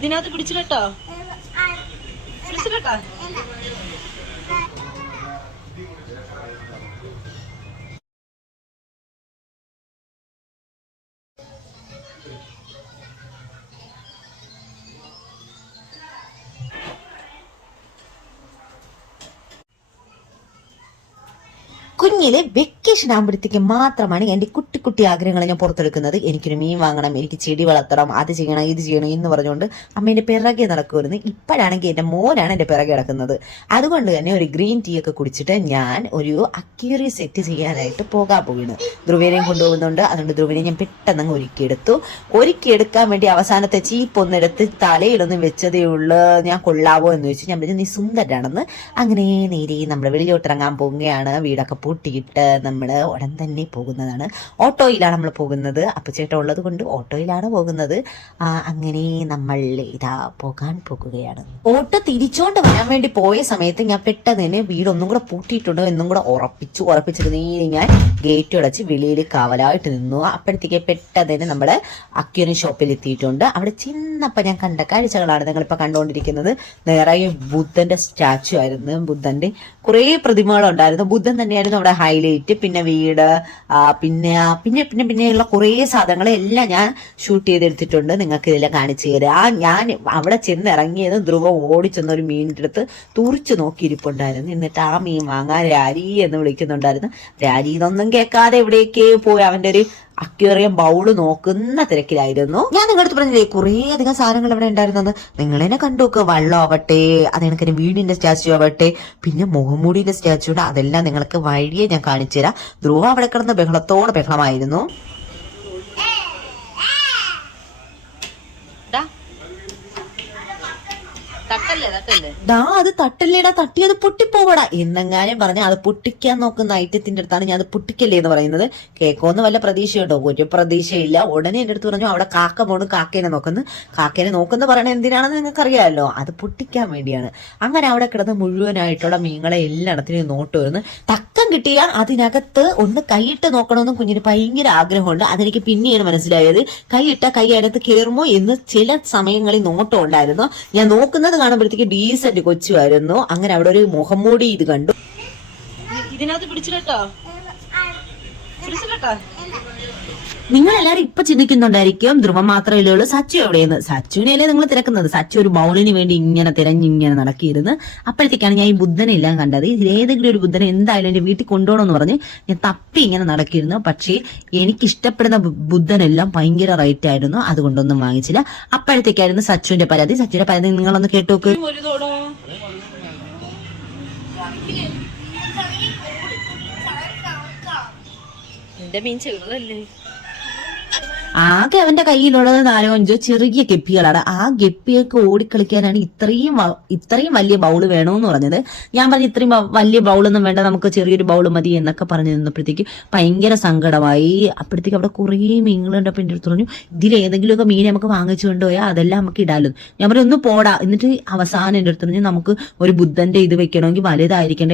ഇതിനകത്ത് പിടിച്ചിട്ടോ പിടിച്ചിട്ടോ. കുഞ്ഞിലെ വെക്കേഷൻ ആകുമ്പോഴത്തേക്ക് മാത്രമാണ് എൻ്റെ കുട്ടി കുട്ടി ആഗ്രഹങ്ങൾ ഞാൻ പുറത്തെടുക്കുന്നത്. എനിക്കൊരു മീൻ വാങ്ങണം, എനിക്ക് ചെടി വളർത്തണം, അത് ചെയ്യണം ഇത് ചെയ്യണം എന്ന് പറഞ്ഞുകൊണ്ട് അമ്മേൻ്റെ പിറകെ നടക്കുമായിരുന്നു. ഇപ്പോഴാണെങ്കിൽ എൻ്റെ മോനാണ് എൻ്റെ പിറകെ നടക്കുന്നത്. അതുകൊണ്ട് തന്നെ ഒരു ഗ്രീൻ ടീ ഒക്കെ കുടിച്ചിട്ട് ഞാൻ ഒരു അക്വേറിയം സെറ്റ് ചെയ്യാനായിട്ട് പോകാൻ പോവുകയാണ്. ധ്രുവനെയും കൊണ്ടുപോകുന്നുണ്ട്. അതുകൊണ്ട് ധ്രുവനെ ഞാൻ പെട്ടെന്ന് അങ്ങ് ഒരുക്കിയെടുക്കാൻ വേണ്ടി അവസാനത്തെ ചീപ്പൊന്നെടുത്ത് തലയിലൊന്നും വെച്ചതേ ഉള്ളൂ. ഞാൻ കൊള്ളാവോ എന്ന് ചോദിച്ചു. ഞാൻ പറഞ്ഞു നീ സുന്ദരാണെന്ന്. അങ്ങനെ നേരെ നമ്മൾ വെളിയിലോട്ടിറങ്ങാൻ പോവുകയാണ്. വീടൊക്കെ പൂട്ടിയിട്ട് നമ്മൾ ഉടൻ തന്നെ പോകുന്നതാണ്. ഓട്ടോയിലാണ് നമ്മൾ പോകുന്നത്. അപ്പച്ചേട്ടൻ ഉള്ളത് കൊണ്ട് ഓട്ടോയിലാണ് പോകുന്നത്. അങ്ങനെ നമ്മൾ ഇതാ പോകാൻ പോകുകയാണ്. ഓട്ടോ തിരിച്ചോണ്ട് വരാൻ വേണ്ടി പോയ സമയത്ത് ഞാൻ പെട്ടെന്ന് തന്നെ വീടൊന്നും കൂടെ പൂട്ടിയിട്ടുണ്ടോ എന്നും കൂടെ ഉറപ്പിച്ചിട്ട് ഞാൻ ഗേറ്റ് അടച്ച് വെളിയിൽ കാവലായിട്ട് നിന്നു. അപ്പോഴത്തേക്ക് പെട്ടെന്ന് തന്നെ നമ്മുടെ അക്വേറിയം ഷോപ്പിൽ എത്തിയിട്ടുണ്ട്. അവിടെ ചെന്നപ്പോൾ ഞാൻ കണ്ട കാഴ്ചകളാണ് നിങ്ങളിപ്പോൾ കണ്ടുകൊണ്ടിരിക്കുന്നത്. നിറയെ ബുദ്ധന്റെ സ്റ്റാച്ചു ആയിരുന്നു. ബുദ്ധന്റെ കുറേ പ്രതിമകളുണ്ടായിരുന്നു. ബുദ്ധൻ തന്നെയായിരുന്നു അവിടെ ഹൈലൈറ്റ്. പിന്നെ വീട്, പിന്നെയുള്ള കുറേ സാധനങ്ങളെല്ലാം ഞാൻ ഷൂട്ട് ചെയ്തെടുത്തിട്ടുണ്ട്. നിങ്ങൾക്ക് ഇതെല്ലാം കാണിച്ചു തരാം. ഞാൻ അവിടെ ചെന്നിറങ്ങിയത് ധ്രുവ ഓടിച്ചെന്നൊരു മീനിൻ്റെ അടുത്ത് തുറിച്ചു നോക്കിയിരിപ്പുണ്ടായിരുന്നു. എന്നിട്ട് ആ മീൻ വാങ്ങാൻ രാരി എന്ന് വിളിക്കുന്നുണ്ടായിരുന്നു. രാരി ഇതൊന്നും കേൾക്കാതെ എവിടേക്കേ പോയി അവൻ്റെ ഒരു അക്വേറിയം ബൗള് നോക്കുന്ന തിരക്കിലായിരുന്നു. ഞാൻ നിങ്ങളുടെ അടുത്ത് പറഞ്ഞില്ലേ കുറേ അധികം സാധനങ്ങൾ ഇവിടെ ഉണ്ടായിരുന്നത്. നിങ്ങൾ എന്നെ കണ്ടു നോക്കുക. വള്ളം ആവട്ടെ, അത് കണക്കിന് വീടിന്റെ സ്റ്റാച്ചു ആവട്ടെ, പിന്നെ മുഖംമൂടിന്റെ സ്റ്റാച്ചു ഉണ്ട്. അതെല്ലാം നിങ്ങൾക്ക് വഴിയെ ഞാൻ കാണിച്ചു തരാം. ധ്രുവ അവിടെ കിടന്ന് ബഹളമായിരുന്നു. അത് തട്ടല്ലേടാ, തട്ടിയത് പൊട്ടിപ്പോവടാ എന്നെങ്ങാനും പറഞ്ഞ അത് പൊട്ടിക്കാൻ നോക്കുന്ന ഐറ്റത്തിന്റെ അടുത്താണ് ഞാൻ അത് പൊട്ടിക്കല്ലേ എന്ന് പറയുന്നത്. കേക്കോന്ന് വല്ല പ്രതീക്ഷയുണ്ടോ? ഒരു പ്രതീക്ഷയില്ല. ഉടനെ എന്റെ അടുത്ത് പറഞ്ഞു അവിടെ കാക്ക പോണ്, കാക്കേനെ നോക്കുന്ന പറയണ എന്തിനാണെന്ന് നിങ്ങൾക്ക് അറിയാമല്ലോ. അത് പൊട്ടിക്കാൻ വേണ്ടിയാണ്. അങ്ങനെ അവിടെ കിടന്ന് മുഴുവനായിട്ടുള്ള മീനുകളെ എല്ലായിടത്തിനും നോട്ട് വരുന്നു. തക്കം കിട്ടിയാൽ അതിനകത്ത് ഒന്ന് കൈയിട്ട് നോക്കണമെന്നും കുഞ്ഞിന് ഭയങ്കര ആഗ്രഹമുണ്ട്. അതെനിക്ക് പിന്നെയാണ് മനസ്സിലായത്. കൈയിട്ട കൈ അതിനകത്ത് കയറുമോ എന്ന് ചില സമയങ്ങളിൽ നോട്ടം ഉണ്ടായിരുന്നു. ഞാൻ നോക്കുന്നത് കാണുമ്പോഴത്തേക്ക് ഡീസന്റ് കൊച്ചുമായിരുന്നു. അങ്ങനെ അവിടെ ഒരു മുഖംമൂടി ഇത് കണ്ടു. ഇതിനകത്ത് പിടിച്ചിട്ടോ. നിങ്ങളെല്ലാരും ഇപ്പൊ ചിന്തിക്കുന്നുണ്ടായിരിക്കും ധ്രുവം മാത്രമല്ലേ ഉള്ളൂ, സച്ചു എവിടെയെന്ന്. സച്ചുവിനെയല്ലേ നിങ്ങൾ തിരക്കുന്നത്? സച്ചു ഒരു ബൗളിന് വേണ്ടി ഇങ്ങനെ തിരഞ്ഞിങ്ങനെ നടക്കിയിരുന്നു. അപ്പോഴത്തേക്കാണ് ഞാൻ ഈ ബുദ്ധനെ എല്ലാം കണ്ടത്. ഇതിലേതെങ്കിലും ഒരു ബുദ്ധനെ എന്തായാലും എന്റെ വീട്ടിൽ കൊണ്ടുപോകണമെന്ന് പറഞ്ഞ് ഞാൻ തപ്പി ഇങ്ങനെ നടക്കിയിരുന്നു. പക്ഷേ എനിക്കിഷ്ടപ്പെടുന്ന ബുദ്ധനെല്ലാം ഭയങ്കര റേറ്റ് ആയിരുന്നു. അതുകൊണ്ടൊന്നും വാങ്ങിച്ചില്ല. അപ്പോഴത്തേക്കായിരുന്നു സച്ചുവിന്റെ പരാതി നിങ്ങളൊന്ന് കേട്ടോക്ക്. എന്റെ മീൻ ചെറുതല്ലേ. ആകെ അവന്റെ കയ്യിലുള്ളത് 4-5 ചെറിയ ഗപ്പികളാണ്. ആ ഗപ്പിയൊക്കെ ഓടിക്കളിക്കാനാണ് ഇത്രയും വലിയ ബൗള് വേണമെന്ന് പറഞ്ഞത്. ഞാൻ പറഞ്ഞു ഇത്രയും വലിയ ബൗളൊന്നും വേണ്ട, നമുക്ക് ചെറിയൊരു ബൗള് മതി എന്നൊക്കെ പറഞ്ഞു നിന്നപ്പോഴത്തേക്ക് ഭയങ്കര സങ്കടമായി. അപ്പോഴത്തേക്ക് അവിടെ കുറേ മീനുകളുണ്ടപ്പോൾ എൻ്റെ അടുത്ത് പറഞ്ഞു ഇതിലേതെങ്കിലുമൊക്കെ മീൻ നമുക്ക് വാങ്ങിച്ചു കൊണ്ടുപോയാൽ അതെല്ലാം നമുക്ക് ഇടാലോ. ഞാൻ പറഞ്ഞു ഒന്ന് പോടാ. എന്നിട്ട് അവസാനം എൻ്റെ അടുത്ത് പറഞ്ഞു നമുക്ക് ഒരു ബുദ്ധന്റെ ഇത് വെക്കണമെങ്കിൽ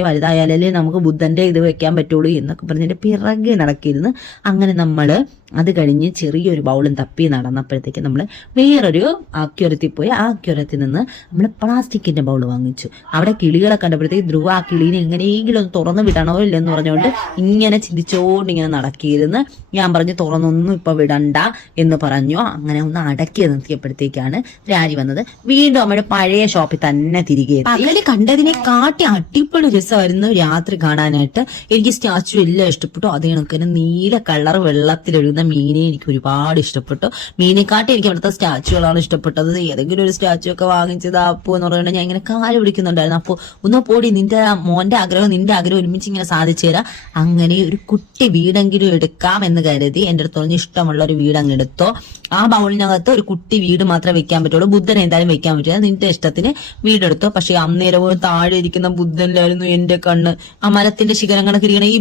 വലുതായാലല്ലേ നമുക്ക് ബുദ്ധന്റെ ഇത് വെക്കാൻ പറ്റുള്ളൂ എന്നൊക്കെ പറഞ്ഞ് എൻ്റെ പിറകെ നടക്കിയിരുന്നു. അങ്ങനെ നമ്മള് അത് കഴിഞ്ഞ് ചെറിയൊരു ബൗളും തപ്പി നടന്നപ്പോഴത്തേക്ക് നമ്മൾ വേറൊരു അക്വേറിയത്തിൽ പോയി. ആ അക്വേറിയത്തിൽ നിന്ന് നമ്മൾ പ്ലാസ്റ്റിക്കിന്റെ ബൗൾ വാങ്ങിച്ചു. അവിടെ കിളികളെ കണ്ടപ്പോഴത്തേക്ക് ധ്രുവ ആ കിളീനെ എങ്ങനെയെങ്കിലും ഒന്ന് തുറന്നു വിടണോ ഇല്ലെന്ന് പറഞ്ഞുകൊണ്ട് ഇങ്ങനെ ചിന്തിച്ചോണ്ട് ഇങ്ങനെ നടക്കിയിരുന്നു. ഞാൻ പറഞ്ഞു തുറന്നൊന്നും ഇപ്പൊ വിടണ്ട എന്ന് പറഞ്ഞു. അങ്ങനെ ഒന്ന് അടക്കി നിർത്തിയപ്പോഴത്തേക്കാണ് രാജി വന്നത്. വീണ്ടും നമ്മുടെ പഴയ ഷോപ്പിൽ തന്നെ തിരികെ പകല് കണ്ടതിനെ കാട്ടി അടിപൊളി രസമായിരുന്നു രാത്രി കാണാനായിട്ട്. എനിക്ക് സ്റ്റാച്ചു എല്ലാം ഇഷ്ടപ്പെട്ടു. അതേ കണക്കിന് നീല കളർ വെള്ളത്തിലൊഴുകുന്ന മീനെ എനിക്ക് ഒരുപാട് ഒരുപാട് ഇഷ്ടപ്പെട്ടു. മീനെക്കാട്ടി എനിക്ക് ഇവിടുത്തെ സ്റ്റാച്ചുകളാണ് ഇഷ്ടപ്പെട്ടത്. ഏതെങ്കിലും ഒരു സ്റ്റാച്ചു ഒക്കെ വാങ്ങിച്ചത് അപ്പു എന്ന് പറയുന്നത് ഞാൻ ഇങ്ങനെ കാല് പിടിക്കുന്നുണ്ടായിരുന്നു. അപ്പോൾ ഒന്ന് പോടി, നിന്റെ മോന്റെ ആഗ്രഹം നിന്റെ ആഗ്രഹം ഒരുമിച്ച് ഇങ്ങനെ സാധിച്ചു തരാം. അങ്ങനെ ഒരു കുട്ടി വീടെങ്കിലും എടുക്കാം എന്ന് കരുതി എന്റെ അടുത്ത് പറഞ്ഞ് ഇഷ്ടമുള്ള ഒരു വീട് അങ്ങ് എടുത്തോ. ആ ബൗളിനകത്ത് ഒരു കുട്ടി വീട് മാത്രമേ വെക്കാൻ പറ്റുള്ളൂ, ബുദ്ധനെ എന്തായാലും വെക്കാൻ പറ്റില്ല, നിന്റെ ഇഷ്ടത്തിന് വീടെടുത്തോ. പക്ഷെ അന്നേരവും താഴെ ഇരിക്കുന്ന ബുദ്ധനിലായിരുന്നു എന്റെ കണ്ണ്. ആ മരത്തിന്റെ ശിഖരങ്ങളൊക്കെ ഇരിക്കണ ഈ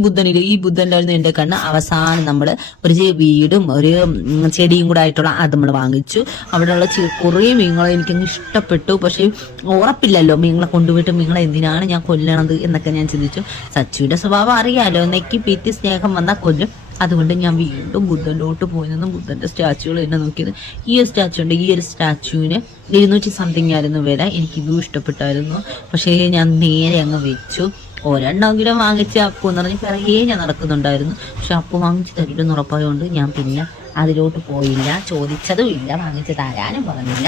ബുദ്ധനിലായിരുന്നു എന്റെ കണ്ണ്. അവസാനം നമ്മള് ഒരു വീടും ഒരു ചെടിയും കൂടെ ആയിട്ടുള്ള അത് നമ്മൾ വാങ്ങിച്ചു. അവിടെയുള്ള കുറേ മീനുകളെ എനിക്കങ്ങ് ഇഷ്ടപ്പെട്ടു. പക്ഷെ ഉറപ്പില്ലല്ലോ മീനുകളെ കൊണ്ടുപോയിട്ട് മീനുകളെ എന്തിനാണ് ഞാൻ കൊല്ലണത് എന്നൊക്കെ ഞാൻ ചിന്തിച്ചു. സച്ചുവിന്റെ സ്വഭാവം അറിയാലോ, നെക്കി പീറ്റി സ്നേഹം വന്നാൽ കൊല്ലും. അതുകൊണ്ട് ഞാൻ വീണ്ടും ബുദ്ധനിലോട്ട് പോയി നിന്നും ബുദ്ധന്റെ സ്റ്റാച്ചുകൾ എന്നെ നോക്കിയത്. ഈ ഒരു സ്റ്റാച്ചു ഉണ്ട്, ഈ ഒരു സ്റ്റാച്ചുവിന് 200 സംതിങ് ആയിരുന്നു വില. എനിക്ക് ഇതും ഇഷ്ടപ്പെട്ടായിരുന്നു. പക്ഷേ ഞാൻ നേരെ അങ്ങ് വെച്ചു. ഒരെണ്ണമെങ്കിലും വാങ്ങിച്ച് അപ്പു എന്ന് പറഞ്ഞ് പിറകെ ഞാൻ നടക്കുന്നുണ്ടായിരുന്നു. പക്ഷെ അപ്പു വാങ്ങിച്ച് തരുമെന്ന് ഉറപ്പായതുകൊണ്ട് ഞാൻ പിന്നെ അതിലോട്ട് പോയില്ല, ചോദിച്ചതും ഇല്ല, വാങ്ങിച്ച് തരാനും പറഞ്ഞില്ല.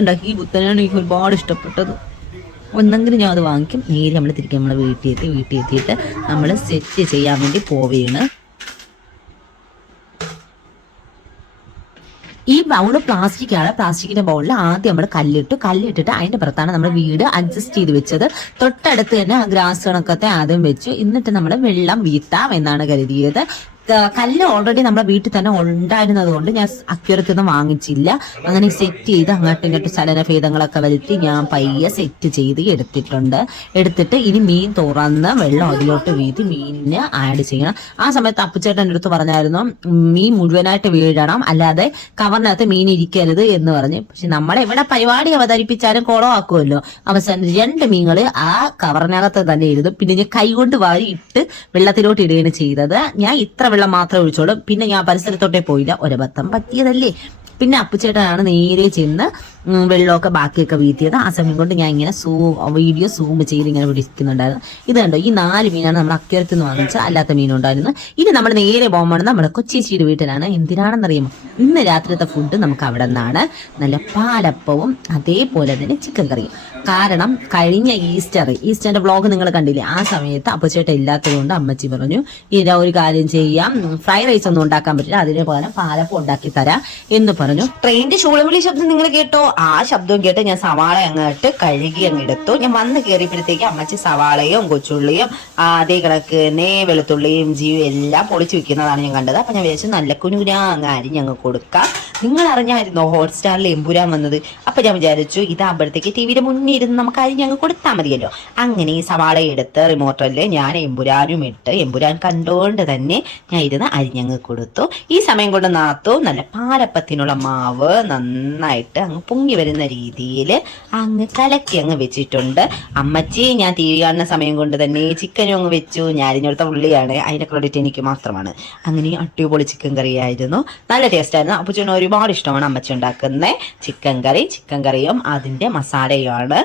ഉണ്ടാക്കി ഈ ബുദ്ധനാണ് എനിക്ക് ഒരുപാട് ഇഷ്ടപ്പെട്ടത്. ഒന്നെങ്കിലും ഞാൻ അത് വാങ്ങിക്കും. നേരെ നമ്മൾ തിരികെ നമ്മളെ വീട്ടിൽ എത്തിയിട്ട് നമ്മൾ സെറ്റ് ചെയ്യാൻ വേണ്ടി പോവുകയാണ്. ഈ ബൗള് പ്ലാസ്റ്റിക്കാണ്. പ്ലാസ്റ്റിക്കിന്റെ ബൗളിൽ ആദ്യം നമ്മൾ കല്ലിട്ടിട്ട് അതിന്റെ പുറത്താണ് നമ്മൾ വീട് അഡ്ജസ്റ്റ് ചെയ്ത് വെച്ചത്. തൊട്ടടുത്ത് തന്നെ ഗ്രാസ് കണക്കത്തെ ആദ്യം വെച്ചു. എന്നിട്ട് നമ്മൾ വെള്ളം വീഴ്ത്താം എന്നാണ് കരുതിയത്. കല്ല് ഓൾറെഡി നമ്മുടെ വീട്ടിൽ തന്നെ ഉണ്ടായിരുന്നത് കൊണ്ട് ഞാൻ അക്യൂറത്തൊന്നും വാങ്ങിച്ചില്ല. അങ്ങനെ സെറ്റ് ചെയ്ത് അങ്ങോട്ടും ഇങ്ങോട്ടും ചലനഭേദങ്ങളൊക്കെ വരുത്തി ഞാൻ പയ്യെ സെറ്റ് ചെയ്ത് എടുത്തിട്ട് ഇനി മീൻ തുറന്ന് വെള്ളം അതിലോട്ട് വീഴ്ത്തി മീനിന് ആഡ് ചെയ്യണം. ആ സമയത്ത് അപ്പുച്ചേട്ടൻ്റെ അടുത്ത് പറഞ്ഞായിരുന്നു മീൻ മുഴുവനായിട്ട് വീഴണം, അല്ലാതെ കവറിനകത്ത് മീൻ ഇരിക്കരുത് എന്ന് പറഞ്ഞ്. പക്ഷെ നമ്മളെവിടെ പരിപാടി അവതരിപ്പിച്ചാലും കുളമാക്കുമല്ലോ. അവസാനം 2 മീനുകൾ ആ കവറിനകത്ത് തന്നെ ഇരുന്നു. പിന്നെ ഞാൻ കൈകൊണ്ട് വാരി ഇട്ട് വെള്ളത്തിലോട്ട് ഇടുകയാണ് ചെയ്തത്. ഞാൻ ഇത്ര വെള്ളം മാത്രമേ ഒഴിച്ചോളൂ. പിന്നെ ഞാൻ പരിസരത്തോട്ടേ പോയില്ല, ഒരബദ്ധം പറ്റിയതല്ലേ. പിന്നെ അപ്പുച്ചേട്ടനാണ് നേരെ ചെന്ന് വെള്ളമൊക്കെ ബാക്കിയൊക്കെ വീഴ്ത്തിയത്. ആ സമയം കൊണ്ട് ഞാൻ ഇങ്ങനെ വീഡിയോ സൂം ചെയ്ത് ഇങ്ങനെ പിടിക്കുന്നുണ്ടായിരുന്നു. ഇത് കണ്ടോ, ഈ 4 മീനാണ് നമ്മൾ അക്യൂറത്തിൽ നിന്ന് വാങ്ങിച്ച, അല്ലാത്ത മീനുണ്ടായിരുന്നു. ഇനി നമ്മൾ നേരെ പോകുമ്പോൾ നമ്മുടെ കൊച്ചേച്ചിയുടെ വീട്ടിലാണ്. എന്തിനാണെന്നറിയുമോ, ഇന്ന് രാത്രിത്തെ ഫുഡ് നമുക്ക് അവിടെ നിന്നാണ്. നല്ല പാലപ്പവും അതേപോലെ തന്നെ ചിക്കൻ കറിയും. കാരണം കഴിഞ്ഞ ഈസ്റ്ററിന്റെ വ്ളോഗ് നിങ്ങൾ കണ്ടില്ലേ, ആ സമയത്ത് അപ്പുച്ചേട്ടൻ ഇല്ലാത്തത് കൊണ്ട് അമ്മച്ചി പറഞ്ഞു ഇതാ ഒരു കാര്യം ചെയ്യാം, ഫ്രൈഡ് റൈസ് ഒന്നും ഉണ്ടാക്കാൻ പറ്റില്ല, അതിന് പകരം പാലപ്പം ഉണ്ടാക്കി തരാം എന്ന് പറഞ്ഞു. ട്രെയിനിന്റെ ചൂളവിളി ശബ്ദം നിങ്ങൾ കേട്ടോ? ആ ശബ്ദവും കേട്ട് ഞാൻ സവാള അങ്ങോട്ട് കഴുകി അങ്ങ് എടുത്തു. ഞാൻ വന്ന് കയറിയപ്പോഴത്തേക്ക് അമ്മച്ചി സവാളയും കൊച്ചുള്ളിയും അതേ കണക്ക് തന്നെ വെളുത്തുള്ളിയും ജീവും എല്ലാം പൊളിച്ചു വെക്കുന്നതാണ് ഞാൻ കണ്ടത്. അപ്പൊ ഞാൻ വിചാരിച്ചു നല്ല കുനുകുനാ അങ്ങ് അരിഞ്ഞങ്ങ് കൊടുക്കാം. നിങ്ങൾ അറിഞ്ഞായിരുന്നോ ഹോട്ട്സ്റ്റാറിൽ എമ്പുരാൻ വന്നത്? അപ്പൊ ഞാൻ വിചാരിച്ചു ഇതാകുമ്പോഴത്തേക്ക് ടിവിയുടെ മുന്നിൽ ഇരുന്ന് നമുക്ക് അരിഞ്ഞങ്ങ് കൊടുത്താൽ മതിയല്ലോ. അങ്ങനെ ഈ സവാള എടുത്ത് റിമോട്ടറില് ഞാൻ എമ്പുരാനും ഇട്ട് എമ്പുരാൻ കണ്ടുകൊണ്ട് തന്നെ ഞാൻ ഇരുന്ന് അരിഞ്ഞങ്ങ് കൊടുത്തു. ഈ സമയം കൊണ്ട് നാത്തു നല്ല പാലപ്പത്തിനുള്ള മാവ് നന്നായിട്ട് അങ്ങ് പൊങ്ങി വരുന്ന രീതിയിൽ അങ്ങ് കലക്കി അങ്ങ് വെച്ചിട്ടുണ്ട്. അമ്മച്ചി ഞാൻ ടി വി കാണുന്ന സമയം കൊണ്ട് തന്നെ ചിക്കനും അങ്ങ് വെച്ചു. ഞാൻ അരിഞ്ഞെടുത്ത ഉള്ളിയാണ്, അതിന്റെ ക്രെഡിറ്റ് എനിക്ക് മാത്രമാണ്. അങ്ങനെ അടിപൊളി ചിക്കൻ കറിയായിരുന്നു, നല്ല ടേസ്റ്റ് ആയിരുന്നു. അപ്പോൾ ചേട്ടൻ ഒരുപാട് ഇഷ്ടമാണ് അമ്മച്ചി ഉണ്ടാക്കുന്ന ചിക്കൻ കറിയും അതിന്റെ മസാലയുമാണ്.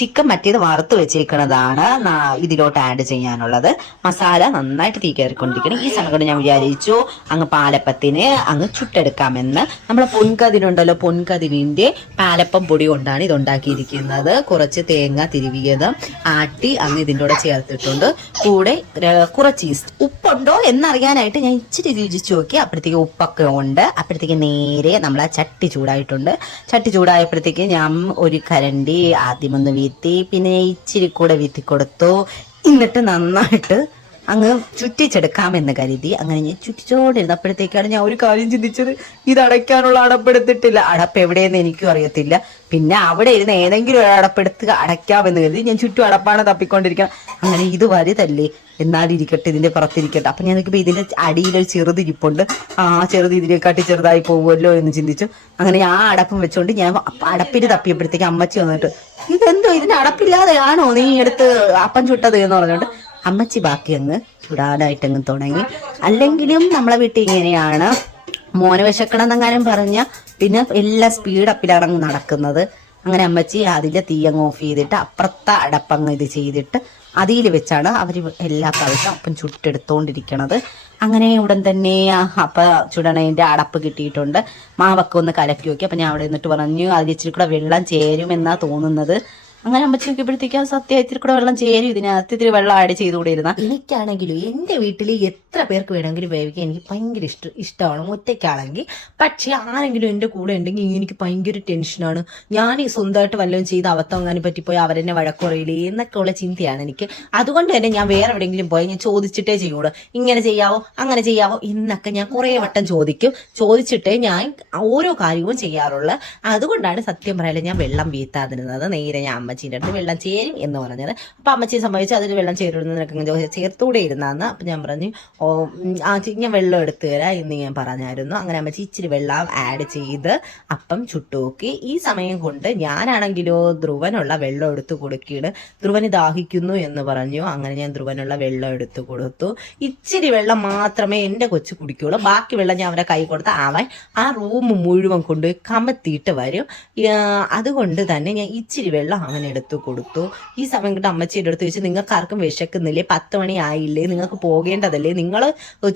ചിക്കൻ മറ്റേത് വറുത്ത് വെച്ചേക്കുന്നതാണ് ഇതിലോട്ട് ആഡ് ചെയ്യാനുള്ളത്. മസാല നന്നായിട്ട് തീ കയറിക്കൊണ്ടിരിക്കണം. ഈ സമയം കൊണ്ട് ഞാൻ വിചാരിച്ചു അങ്ങ് പാലപ്പത്തിന് അങ്ങ് ചുട്ടെടുക്കാമെന്ന്. നമ്മളെ പൊൻകതിരുണ്ടല്ലോ, പൊൻകതിരിന്റെ പാലപ്പം പൊടി കൊണ്ടാണ് ഇതുണ്ടാക്കിയിരിക്കുന്നത്. കുറച്ച് തേങ്ങ തിരുവിയത് ആട്ടി അങ്ങ് ഇതിൻ്റെ കൂടെ ചേർത്തിട്ടുണ്ട്. കൂടെ കുറച്ച് ഈസ്റ്റ്. ഉപ്പുണ്ടോ എന്നറിയാനായിട്ട് ഞാൻ ഇച്ചിരി രുചിച്ചു നോക്കി. അപ്പോഴത്തേക്ക് ഉപ്പൊക്കെ ഉണ്ട്. അപ്പോഴത്തേക്ക് നേരെ നമ്മളെ ചട്ടി ചൂടായിട്ടുണ്ട്. ചട്ടി ചൂടായപ്പോഴത്തേക്ക് ഞാൻ ഒരു കരണ്ടി ആദ്യമൊന്ന് വീത്തി, പിന്നെ ഇച്ചിരി കൂടെ വീത്തി കൊടുത്തു. എന്നിട്ട് നന്നായിട്ട് അങ്ങ് ചുറ്റിച്ചെടുക്കാമെന്ന് കരുതി അങ്ങനെ ഞാൻ ചുറ്റിച്ചോണ്ടിരുന്നപ്പോഴത്തേക്കാണ് ഞാൻ ഒരു കാര്യം ചിന്തിച്ചത്, ഇത് അടയ്ക്കാനുള്ള അടപ്പെടുത്തിട്ടില്ല. അടപ്പ് എവിടെയെന്ന് എനിക്കും അറിയത്തില്ല. പിന്നെ അവിടെ ഇരുന്ന് ഏതെങ്കിലും ഒരു അടപ്പെടുത്ത് അടയ്ക്കാമെന്ന് കരുതി ഞാൻ ചുറ്റും അടപ്പാണ് തപ്പിക്കൊണ്ടിരിക്കണം. അങ്ങനെ ഇത് വലുതല്ലേ, എന്നാലും ഇരിക്കട്ടെ, ഇതിന്റെ പുറത്തിരിക്കട്ടെ. അപ്പൊ ഞാൻ നോക്കിയപ്പോൾ ഇതിന്റെ അടിയിലൊരു ചെറുതിരിപ്പുണ്ട്. ആ ചെറുത് ഇതിനെക്കാട്ടി ചെറുതായി പോകുമല്ലോ എന്ന് ചിന്തിച്ചു. അങ്ങനെ ആ അടപ്പം വെച്ചോണ്ട് ഞാൻ അടപ്പിന് തപ്പിയപ്പോഴത്തേക്ക് അമ്മച്ചി വന്നിട്ട് ഇതെന്തോ ഇതിന് അടപ്പില്ലാതെയാണോ നീ എടുത്ത് അപ്പം ചുട്ടത് എന്ന് പറഞ്ഞോണ്ട് അമ്മച്ചി ബാക്കി അങ്ങ് ചുടാനായിട്ടങ്ങ് തുടങ്ങി. അല്ലെങ്കിലും നമ്മളെ വീട്ടിൽ ഇങ്ങനെയാണ്, മോനെ വിശക്കണം എന്നെങ്ങാനും പറഞ്ഞ പിന്നെ എല്ലാ സ്പീഡപ്പിലാണ് അങ്ങ് നടക്കുന്നത്. അങ്ങനെ അമ്മച്ചി അതിൻ്റെ തീ അങ്ങ് ഓഫ് ചെയ്തിട്ട് അപ്പുറത്തെ അടപ്പങ്ങ് ഇത് ചെയ്തിട്ട് അതിൽ വെച്ചാണ് അവർ എല്ലാ പ്രാവശ്യം അപ്പം ചുട്ടെടുത്തോണ്ടിരിക്കണത്. അങ്ങനെ ഉടൻ തന്നെ അപ്പം ചുടണേൻ്റെ അടപ്പ് കിട്ടിയിട്ടുണ്ട്. മാവൊക്കെ ഒന്ന് കലക്കി നോക്കി. അപ്പം ഞാൻ അവിടെ നിന്നിട്ട് പറഞ്ഞു അതിൽ ഇച്ചിരി കൂടെ വെള്ളം ചേരുമെന്നാണ് തോന്നുന്നത്. അങ്ങനെ അമ്മച്ചി നോക്കിയപ്പോഴത്തേക്ക് സത്യം ഇത്തിരി കൂടെ വെള്ളം ചേരും, ഇതിനകത്ത് ഇത്തിരി വെള്ളം ആഡ് ചെയ്തുകൂടെ ഇരുന്ന. എനിക്കാണെങ്കിലും എൻ്റെ വീട്ടിൽ എത്ര പേർക്ക് വേണമെങ്കിലും വേവിക്കാൻ എനിക്ക് ഭയങ്കര ഇഷ്ടമാണ് ഒറ്റയ്ക്കാണെങ്കിൽ. പക്ഷേ ആരെങ്കിലും എൻ്റെ കൂടെ ഉണ്ടെങ്കിൽ എനിക്ക് ഭയങ്കര ടെൻഷനാണ്. ഞാൻ ഈ സ്വന്തമായിട്ട് വല്ലതും ചെയ്ത് അവത്തവങ്ങാനും പറ്റിപ്പോയി അവരെന്നെ വഴക്കുറയില്ലേ എന്നൊക്കെ ഉള്ള ചിന്തയാണ് എനിക്ക്. അതുകൊണ്ട് തന്നെ ഞാൻ വേറെ എവിടെയെങ്കിലും പോയി ഞാൻ ചോദിച്ചിട്ടേ ചെയ്യുള്ളൂ. ഇങ്ങനെ ചെയ്യാവോ അങ്ങനെ ചെയ്യാവോ എന്നൊക്കെ ഞാൻ കുറേ വട്ടം ചോദിച്ചിട്ടേ ഞാൻ ഓരോ കാര്യവും ചെയ്യാറുള്ളൂ. അതുകൊണ്ടാണ് സത്യം പറയാൻ ഞാൻ വെള്ളം വീത്താതിരുന്നത്. നേരെ ഞാൻ അമ്മച്ചീൻ്റെ അടുത്ത് വെള്ളം ചേരും എന്ന് പറഞ്ഞത്. അപ്പം അമ്മച്ചിയെ സംഭവിച്ചു അതിൽ വെള്ളം ചേരുന്നതിനൊക്കെ ചേർത്തൂടെ ഇരുന്നാന്ന്. അപ്പം ഞാൻ പറഞ്ഞു ഞാൻ വെള്ളം എടുത്തു തരാം എന്ന് ഞാൻ പറഞ്ഞായിരുന്നു. അങ്ങനെ അമ്മച്ചി ഇച്ചിരി വെള്ളം ആഡ് ചെയ്ത് അപ്പം ചുട്ടുനോക്കി. ഈ സമയം കൊണ്ട് ഞാനാണെങ്കിലോ ധ്രുവനുള്ള വെള്ളം എടുത്തു കൊടുക്കുകയാണ്. ധ്രുവന് ദാഹിക്കുന്നു എന്ന് പറഞ്ഞു. അങ്ങനെ ഞാൻ ധ്രുവനുള്ള വെള്ളം എടുത്തു കൊടുത്തു. ഇച്ചിരി വെള്ളം മാത്രമേ എൻ്റെ കൊച്ചു കുടിക്കുകയുള്ളൂ. ബാക്കി വെള്ളം ഞാൻ അവരെ കൈ കൊടുത്ത അവൻ ആ റൂം മുഴുവൻ കൊണ്ട് കമത്തിയിട്ട് വരും. അതുകൊണ്ട് തന്നെ ഞാൻ ഇച്ചിരി വെള്ളം അവൻ എടുത്തു കൊടുത്തു. ഈ സമയം കൊണ്ട് അമ്മച്ചിയുടെ അടുത്ത് ചോദിച്ചു, നിങ്ങൾക്ക് ആർക്കും വിശക്കുന്നില്ലേ? 10 മണി ആയില്ലേ? നിങ്ങൾക്ക് പോകേണ്ടതല്ലേ? നിങ്ങൾ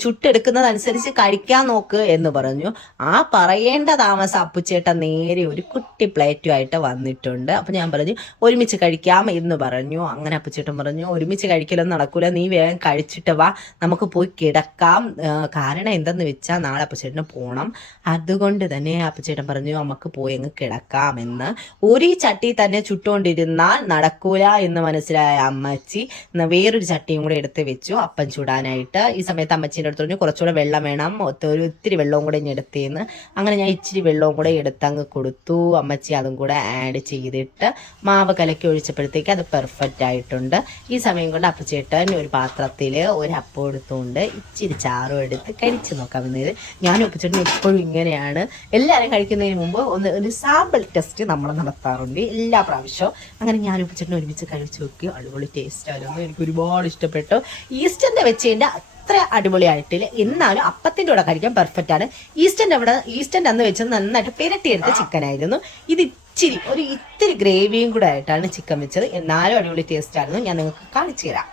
ചുട്ടെടുക്കുന്നതനുസരിച്ച് കഴിക്കാൻ നോക്ക് എന്ന് പറഞ്ഞു. ആ പറയേണ്ട താമസം അപ്പുച്ചേട്ടൻ നേരെ ഒരു കുട്ടി പ്ലേറ്റുമായിട്ട് വന്നിട്ടുണ്ട്. അപ്പം ഞാൻ പറഞ്ഞു ഒരുമിച്ച് കഴിക്കാം എന്ന് പറഞ്ഞു. അങ്ങനെ അപ്പുച്ചേട്ടൻ പറഞ്ഞു ഒരുമിച്ച് കഴിക്കലൊന്നും നടക്കൂല, നീ വേഗം കഴിച്ചിട്ട് വാ, നമുക്ക് പോയി കിടക്കാം. കാരണം എന്തെന്ന് വെച്ചാൽ നാളെ അപ്പുച്ചേട്ടന് പോകണം. അതുകൊണ്ട് തന്നെ അപ്പുച്ചേട്ടൻ പറഞ്ഞു നമുക്ക് പോയി അങ്ങ് കിടക്കാമെന്ന്. ഒരു ചട്ടി തന്നെ ചുട്ടുകൊണ്ടിരുന്നാൽ നടക്കൂല എന്ന് മനസ്സിലായ അമ്മച്ചി വേറൊരു ചട്ടിയും കൂടെ എടുത്ത് വെച്ചു അപ്പം ചുടാനായിട്ട്. ഈ സമയത്ത് അമ്മച്ചീൻ്റെ അടുത്ത് പറഞ്ഞു കുറച്ചുകൂടെ വെള്ളം വേണം, ഇത്തിരി വെള്ളവും കൂടെ ഇനി എടുത്തേന്ന്. അങ്ങനെ ഞാൻ ഇച്ചിരി വെള്ളവും കൂടെ എടുത്തങ്ങ് കൊടുത്തു. അമ്മച്ചി അതും കൂടെ ആഡ് ചെയ്തിട്ട് മാവ് കലക്കി ഒഴിച്ചപ്പോഴത്തേക്ക് അത് പെർഫെക്റ്റ് ആയിട്ടുണ്ട്. ഈ സമയം കൊണ്ട് അപ്പച്ചേട്ടൻ ഒരു പാത്രത്തിൽ ഒരു അപ്പം എടുത്തുകൊണ്ട് ഇച്ചിരി ചാറും എടുത്ത് കഴിച്ച് നോക്കാം എന്നത്. ഞാനും അപ്പച്ചേട്ടൻ എപ്പോഴും ഇങ്ങനെയാണ്, എല്ലാവരും കഴിക്കുന്നതിന് മുമ്പ് ഒരു സാമ്പിൾ ടെസ്റ്റ് നമ്മൾ നടത്താറുണ്ട് എല്ലാ പ്രാവശ്യവും. അങ്ങനെ ഞാനും അപ്പച്ചേട്ടൻ ഒരുമിച്ച് കഴിച്ചു നോക്കി. അടിപൊളി ടേസ്റ്റ് ആയിരുന്നു, എനിക്ക് ഒരുപാട് ഇഷ്ടപ്പെട്ടു. ഈസ്റ്ററിൻ്റെ വെച്ചതിൻ്റെ അത്ര അടിപൊളിയായിട്ടില്ല, എന്നാലും അപ്പത്തിൻ്റെ കൂടെ കഴിക്കാൻ പെർഫെക്റ്റ് ആണ്. ഈസ്റ്ററിൻ്റെ അന്ന് വെച്ചത് നന്നായിട്ട് പെരട്ടിയെടുത്ത ചിക്കൻ ആയിരുന്നു. ഇത് ഇത്തിരി ഗ്രേവിയും കൂടെ ആയിട്ടാണ് ചിക്കൻ വെച്ചത്, എന്നാലും അടിപൊളി ടേസ്റ്റ് ആയിരുന്നു. ഞാൻ നിങ്ങൾക്ക് കാണിച്ചു തരാം.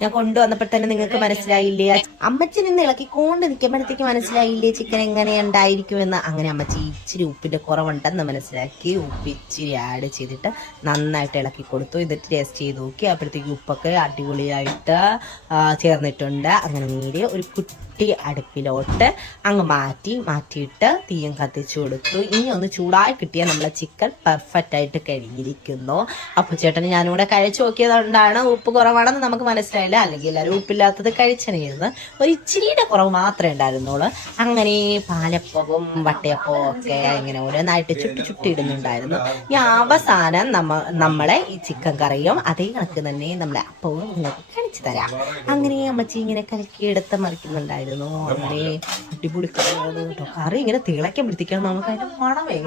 ഞാൻ കൊണ്ടുവന്നപ്പോൾ തന്നെ നിങ്ങൾക്ക് മനസ്സിലായില്ലേ? അമ്മച്ചി നിന്ന് ഇളക്കിക്കൊണ്ട് നിൽക്കുമ്പോഴത്തേക്ക് മനസ്സിലായില്ലേ ചിക്കൻ എങ്ങനെ ഉണ്ടായിരിക്കുമെന്ന്. അങ്ങനെ അമ്മച്ചി ഇച്ചിരി ഉപ്പിൻ്റെ കുറവുണ്ടെന്ന് മനസ്സിലാക്കി ഉപ്പ് ഇച്ചിരി ആഡ് ചെയ്തിട്ട് നന്നായിട്ട് ഇളക്കി കൊടുത്തു. എന്നിട്ട് ടേസ്റ്റ് ചെയ്ത് നോക്കി. അപ്പോഴത്തേക്ക് ഉപ്പൊക്കെ അടിപൊളിയായിട്ട് ചേർന്നിട്ടുണ്ട്. അങ്ങനെ നേരെ ഒരു കുട്ടി അടുപ്പിലോട്ട് അങ്ങ് മാറ്റിയിട്ട് തീയും കത്തിച്ചു കൊടുത്തു. ഇനി ഒന്ന് ചൂടായി കിട്ടിയാൽ നമ്മളെ ചിക്കൻ പെർഫെക്റ്റ് ആയിട്ട് കഴിഞ്ഞിരിക്കുന്നു. അപ്പോൾ ചേട്ടന് ഞാനിവിടെ കഴിച്ചു നോക്കിയതുകൊണ്ടാണ് ഉപ്പ് കുറവാണെന്ന് നമുക്ക് മനസ്സിലായില്ല. അല്ലെങ്കിൽ എല്ലാവരും ഉപ്പില്ലാത്തത് കഴിച്ചണിരുന്ന് ഒരു ഇച്ചിരിയുടെ കുറവ് മാത്രമേ ഉണ്ടായിരുന്നുള്ളൂ. അങ്ങനെ പാലപ്പവും വട്ടയപ്പവും ഒക്കെ ഇങ്ങനെ ഓരോന്നായിട്ട് ചുട്ടിടുന്നുണ്ടായിരുന്നു. ഞാൻ അവസാനം നമ്മളെ ഈ ചിക്കൻ കറിയും അതേ കണക്ക് തന്നെ നമ്മളെ അപ്പവും നിങ്ങൾക്ക് കാണിച്ചു തരാം. അങ്ങനെ അമ്മച്ചി ഇങ്ങനെ കലക്കിയെടുത്ത് മറിക്കുന്നുണ്ടായിരുന്നു. അങ്ങനെ അടിപൊളി കറിയാണ് കേട്ടോ. കറി ഇങ്ങനെ തിളയ്ക്കുമ്പോഴത്തേക്കാണ് നമുക്ക് അതിൻ്റെ മണമേ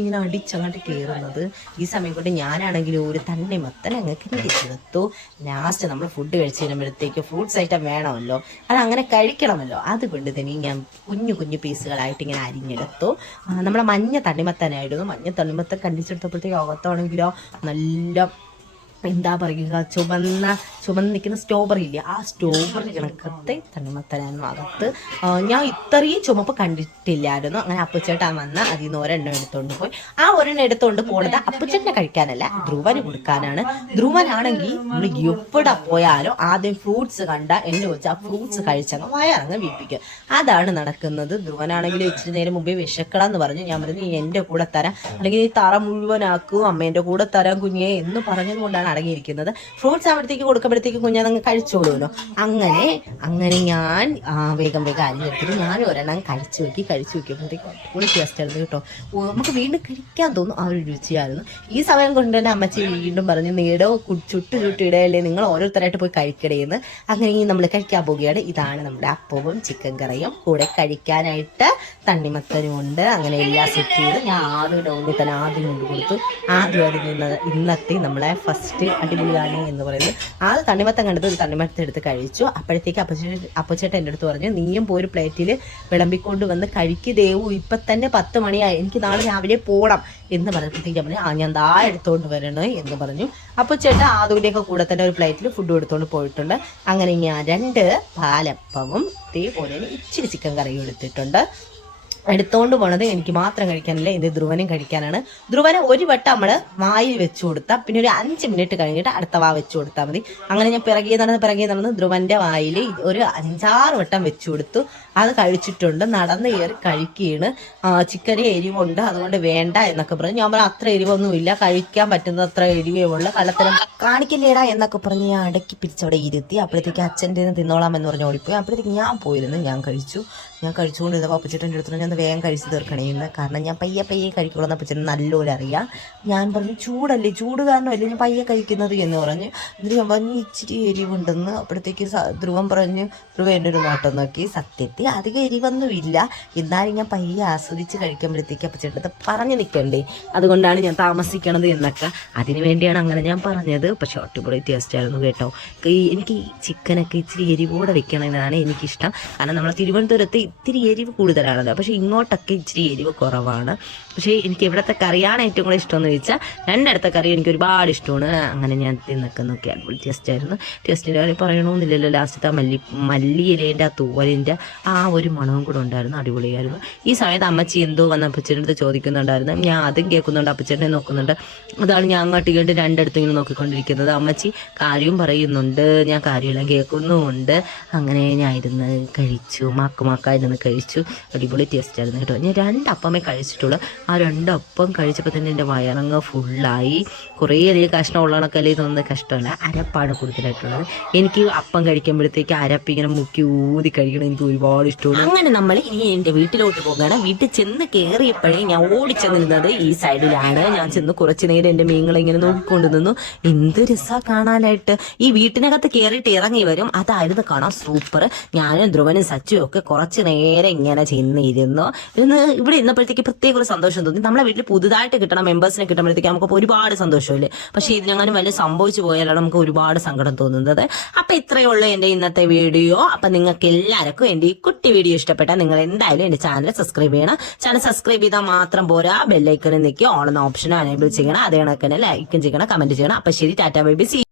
ഇങ്ങനെ അടിച്ചങ്ങോട്ട് കയറുന്നത്. ഈ സമയം കൊണ്ട് ഞാനാണെങ്കിൽ ഒരു തണ്ണിമത്തൻ അങ്ങ് കിട്ടിച്ചെടുത്തു. ലാസ്റ്റ് നമ്മൾ ഫുഡ് കഴിച്ച് കഴിയുമ്പോഴത്തേക്ക് ഫ്രൂട്ട്സ് ഐറ്റം വേണമല്ലോ, അത് അങ്ങനെ കഴിക്കണമല്ലോ. അതുകൊണ്ട് തന്നെ ഞാൻ കുഞ്ഞു കുഞ്ഞു പീസുകളായിട്ട് ഇങ്ങനെ അരിഞ്ഞെടുത്തു. നമ്മളെ മഞ്ഞ തണ്ണിമത്തനായിരുന്നു. മഞ്ഞ തണ്ണിമത്തൻ കണ്ടിച്ചെടുത്തപ്പോഴത്തേക്ക് അകത്താണെങ്കിലോ നല്ല എന്താ പറയുക ചുമന്ന് നിൽക്കുന്ന സ്ട്രോബെറി ഇല്ലേ, ആ സ്ട്രോബെറി കണക്കത്തെ തണ്ണിമത്തനായിരുന്നു അകത്ത്. ഞാൻ ഇത്രയും ചുമപ്പ് കണ്ടിട്ടില്ലായിരുന്നു. അങ്ങനെ അപ്പുച്ചേട്ടൻ വന്ന് അതിൽ നിന്ന് ഒരെണ്ണം എടുത്തുകൊണ്ട് പോയി. ആ ഒരെണ്ണം എടുത്തുകൊണ്ട് പോണത് അപ്പുച്ചേട്ടനെ കഴിക്കാനല്ല, ധ്രുവന് കൊടുക്കാനാണ്. ധ്രുവനാണെങ്കിൽ നമ്മൾ എവിടെ പോയാലും ആദ്യം ഫ്രൂട്ട്സ് കണ്ട എന്നെ വെച്ച് ആ ഫ്രൂട്ട്സ് കഴിച്ചങ്ങ് വയറങ്ങ് വീപ്പിക്കും. അതാണ് നടക്കുന്നത്. ധ്രുവനാണെങ്കിൽ ഇച്ചിരി നേരം മുമ്പേ വിശക്കണം എന്ന് പറഞ്ഞു. ഞാൻ പറഞ്ഞു നീ എൻ്റെ കൂടെ തരാം, അല്ലെങ്കിൽ നീ തറ മുഴുവനാക്കും, അമ്മേൻ്റെ കൂടെ തരാം കുഞ്ഞേ എന്ന് പറഞ്ഞത് കൊണ്ടാണ് അടങ്ങിയിരിക്കുന്നത്. ഫ്രൂട്ട്സ് അവിടത്തേക്ക് കൊടുക്കുമ്പോഴത്തേക്ക് കുഞ്ഞതങ്ങ് കഴിച്ചോളൂല്ലോ. അങ്ങനെ ഞാൻ വേഗം അരിഞ്ഞെടുത്തിട്ട് ഞാൻ ഒരെണ്ണം കഴിച്ചു നോക്കിയപ്പോഴത്തേക്ക് അടിപൊളി ടേസ്റ്റ് ആയിരുന്നു കേട്ടോ. നമുക്ക് വീണ്ടും കഴിക്കാൻ തോന്നും, ആ ഒരു രുചിയായിരുന്നു. ഈ സമയം കൊണ്ട് തന്നെ അമ്മച്ചി വീണ്ടും പറഞ്ഞു നീടോ ചുട്ടിടയല്ലേ, നിങ്ങൾ ഓരോരുത്തരായിട്ട് പോയി കഴിക്കടേന്ന്. അങ്ങനെ നമ്മൾ കഴിക്കാൻ പോവുകയാണ്. ഇതാണ് നമ്മുടെ അപ്പവും ചിക്കൻ കറിയും, കൂടെ കഴിക്കാനായിട്ട് തണ്ണിമത്തനും ഉണ്ട്. അങ്ങനെ എല്ലാം സെറ്റ് ചെയ്ത് ഞാൻ ആദ്യം കൊണ്ട് കൊടുത്തു. ഇന്നത്തെ നമ്മളെ ഫസ്റ്റ് അടിപൊളിയാണ് എന്ന് പറയുന്നത്. തണ്ണിമത്തം കണ്ടത് ഒരു തണ്ണിമത്തം എടുത്ത് കഴിച്ചു. അപ്പോഴത്തേക്ക് അപ്പച്ചേട്ടൻ എൻ്റെ അടുത്ത് പറഞ്ഞു നീയും പോയി ഒരു പ്ലേറ്റിൽ വിളമ്പിക്കൊണ്ട് വന്ന് കഴിക്ക് ദേവു, ഇപ്പം തന്നെ 10 മണിയായി, എനിക്ക് നാളെ രാവിലെ പോകണം എന്ന് പറഞ്ഞപ്പോഴത്തേക്ക് പറഞ്ഞു ഞാൻ എടുത്തോണ്ട് വരണേ എന്ന് പറഞ്ഞു. അപ്പച്ചേട്ടൻ ആദൂരിയൊക്കെ കൂടെ തന്നെ ഒരു പ്ലേറ്റിൽ ഫുഡ് എടുത്തോണ്ട് പോയിട്ടുണ്ട്. അങ്ങനെ ഞാൻ 2 പാലപ്പവും ഇതേപോലെ ഇച്ചിരി ചിക്കൻ കറിയും എടുത്തിട്ടുണ്ട്. എടുത്തോണ്ട് പോണത് എനിക്ക് മാത്രം കഴിക്കാനല്ല, ഇത് ധ്രുവനും കഴിക്കാനാണ്. ധ്രുവനെ ഒരു വട്ടം നമ്മള് വായിൽ വെച്ചു കൊടുത്താൽ പിന്നെ ഒരു 5 മിനിറ്റ് കഴിഞ്ഞിട്ട് അടുത്ത വാ വെച്ചു കൊടുത്താൽ മതി. അങ്ങനെ ഞാൻ പിറകെ നടന്ന് ധ്രുവന്റെ വായിൽ ഒരു 5-6 വട്ടം വെച്ചു കൊടുത്തു. അത് കഴിച്ചിട്ടുണ്ട്, നടന്ന് കയറി കഴിക്കുകയാണ്. ചിക്കന് എരിവുണ്ട് അതുകൊണ്ട് വേണ്ട എന്നൊക്കെ പറഞ്ഞു. ഞാൻ പറഞ്ഞു അത്ര എരിവൊന്നുമില്ല, കഴിക്കാൻ പറ്റുന്ന അത്ര എരിവേ ഉള്ളു, കള്ളത്തരം കാണിക്കില്ലേടാ എന്നൊക്കെ പറഞ്ഞ് ഞാൻ അടക്കി പിടിച്ചവിടെ ഇരുത്തി. അപ്പോഴത്തേക്ക് അച്ഛൻ്റെ തിന്നോളാം എന്ന് പറഞ്ഞ് ഓടിപ്പോയി. അപ്പോഴത്തേക്ക് ഞാൻ പോയിരുന്നു, ഞാൻ കഴിച്ചുകൊണ്ടിരുന്നപ്പോൾ അപ്പച്ചേട്ടൻ്റെ അടുത്ത് ഞാൻ വേഗം കഴിച്ച് തീർക്കണേന്ന്, കാരണം ഞാൻ പയ്യെ കഴിക്കുള്ളൂ എന്ന് അപ്പച്ചേട്ടൻ നല്ലപോലെ അറിയാം. ഞാൻ പറഞ്ഞു ചൂടല്ലേ, ചൂട് കാരണമല്ലേ ഞാൻ പയ്യെ കഴിക്കുന്നത് എന്ന് പറഞ്ഞ്. എന്നിട്ട് ഞാൻ പറഞ്ഞു ഇച്ചിരി എരിവുണ്ടെന്ന്. അപ്പോഴത്തേക്ക് ധ്രുവൻ പറഞ്ഞു, ധ്രുവ എൻ്റെ ഒരു നോട്ടം നോക്കി, സത്യത്തിൽ അധികം എരിവൊന്നുമില്ല, എന്നാലും ഞാൻ പയ്യെ ആസ്വദിച്ച് കഴിക്കുമ്പോഴത്തേക്ക് അപ്പച്ചേട്ടൻ പറഞ്ഞു നിൽക്കണ്ടേ, അതുകൊണ്ടാണ് ഞാൻ താമസിക്കണത് എന്നൊക്കെ. അതിന് വേണ്ടിയാണ് അങ്ങനെ ഞാൻ പറഞ്ഞത്. പക്ഷെ അടിപൊളി ടേസ്റ്റ് ആയിരുന്നു കേട്ടോ. എനിക്ക് ചിക്കനൊക്കെ ഇച്ചിരി എരിവോടെ വെക്കണമെന്നാണ് എനിക്കിഷ്ടം. കാരണം നമ്മളെ തിരുവനന്തപുരത്ത് ഇത്തിരി എരിവ് കൂടുതലാണല്ലോ, പക്ഷേ ഇങ്ങോട്ടൊക്കെ ഇച്ചിരി എരിവ് കുറവാണ്. പക്ഷേ എനിക്ക് ഇവിടുത്തെ കറിയാണ് ഏറ്റവും കൂടുതൽ ഇഷ്ടമെന്ന് ചോദിച്ചാൽ രണ്ടിടത്തെ കറി എനിക്ക് ഒരുപാട് ഇഷ്ടമാണ്. അങ്ങനെ ഞാൻ തിന്നൊക്കെ നോക്കി അടിപൊളി ടേസ്റ്റ് ആയിരുന്നു. ടേസ്റ്റിൻ്റെ കാര്യം പറയണമെന്നില്ലല്ലോ, ലാസ്റ്റത്തെ മല്ലിയിലേൻ്റെ ആ തൂവലിൻ്റെ ആ ഒരു മണവും കൂടെ ഉണ്ടായിരുന്നു, അടിപൊളിയായിരുന്നു. ഈ സമയത്ത് അമ്മച്ചി എന്തോ വന്ന് അപ്പച്ചൻ്റെ അടുത്ത് ചോദിക്കുന്നുണ്ടായിരുന്നു. ഞാൻ അതും കേൾക്കുന്നുണ്ട്, അപ്പച്ചനെ നോക്കുന്നുണ്ട്. അതാണ് ഞാൻ അങ്ങോട്ട് ഇങ്ങോട്ട് രണ്ടിടത്തും ഇങ്ങനെ നോക്കിക്കൊണ്ടിരിക്കുന്നത്. അമ്മച്ചി കാര്യവും പറയുന്നുണ്ട്, ഞാൻ കാര്യമെല്ലാം കേൾക്കുന്നുമുണ്ട്. അങ്ങനെ ഞാൻ ഇരുന്ന് കഴിച്ചു, മാക്കായിരുന്നു കഴിച്ചു. അടിപൊളി ടേസ്റ്റ് ആയിരുന്നു കേട്ടോ. ഞാൻ 2 അപ്പമേ കഴിച്ചിട്ടുള്ളൂ. ആ 2 അപ്പം കഴിച്ചപ്പോൾ തന്നെ എൻ്റെ വയറങ്ങ് ഫുള്ളായി. കുറേ അധികം കഷ്ണം ഉള്ളതൊക്കെ ഇതൊന്നും കഷ്ടമല്ല, അരപ്പാണ് കൂടുതലായിട്ടുള്ളത്. എനിക്ക് അപ്പം കഴിക്കുമ്പോഴത്തേക്ക് അരപ്പ് ഇങ്ങനെ മുക്കി ഊതി കഴിക്കണം, എനിക്ക് ഒരുപാട് ഇഷ്ടമാണ്. അങ്ങനെ നമ്മൾ ഇനി എൻ്റെ വീട്ടിലോട്ട് പോകുകയാണ്. വീട്ടിൽ ചെന്ന് കയറിയപ്പോഴേ ഞാൻ ഓടിച്ചെന്നിരുന്നത് ഈ സൈഡിലാണ്. ഞാൻ ചെന്ന് കുറച്ച് നേരം എൻ്റെ മീനുകളെ ഇങ്ങനെ നോക്കിക്കൊണ്ട് നിന്നു. എന്ത് രസമാണ് കാണാനായിട്ട്. ഈ വീട്ടിനകത്ത് കയറിയിട്ട് ഇറങ്ങി വരും, അതായിരുന്നു കാണാൻ സൂപ്പർ. ഞാനും ധ്രുവനും സച്ചും ഒക്കെ കുറച്ച് നേരം ഇങ്ങനെ ചെന്നിരുന്നു. ഇവിടെ ഇന്നപ്പോഴത്തേക്ക് പ്രത്യേക ഒരു സന്തോഷം തോന്നി. നമ്മളെ വീട്ടിൽ പുതുതായിട്ട് കിട്ടണ മെമ്പേഴ്സിനെ കിട്ടുമ്പോഴത്തേക്ക് നമുക്ക് ഒരുപാട് സന്തോഷമില്ലേ. പക്ഷേ ഇതിനെങ്ങാനും വലിയ സംഭവിച്ചു പോയാലാണ് നമുക്ക് ഒരുപാട് സങ്കടം തോന്നുന്നത്. അപ്പം ഇത്രയേ ഉള്ളൂ എൻ്റെ ഇന്നത്തെ വീഡിയോ. അപ്പം നിങ്ങൾക്ക് എല്ലാവർക്കും എൻ്റെ ഈ കുട്ടി വീഡിയോ ഇഷ്ടപ്പെട്ടാൽ നിങ്ങൾ എന്തായാലും എൻ്റെ ചാനൽ സബ്സ്ക്രൈബ് ചെയ്യണം. ചാനൽ സബ്സ്ക്രൈബ് ചെയ്താൽ മാത്രം പോരാ, ബെല്ലൈക്കണിൽ നിൽക്കുക, ഓൺ എന്ന ഓപ്ഷനും എനേബിൾ ചെയ്യണം. അതേ കണക്ക് തന്നെ ലൈക്കും ചെയ്യണം, കമൻറ്റ് ചെയ്യണം. അപ്പം ശരി, ടാറ്റാ ബൈ ബൈ, സീ.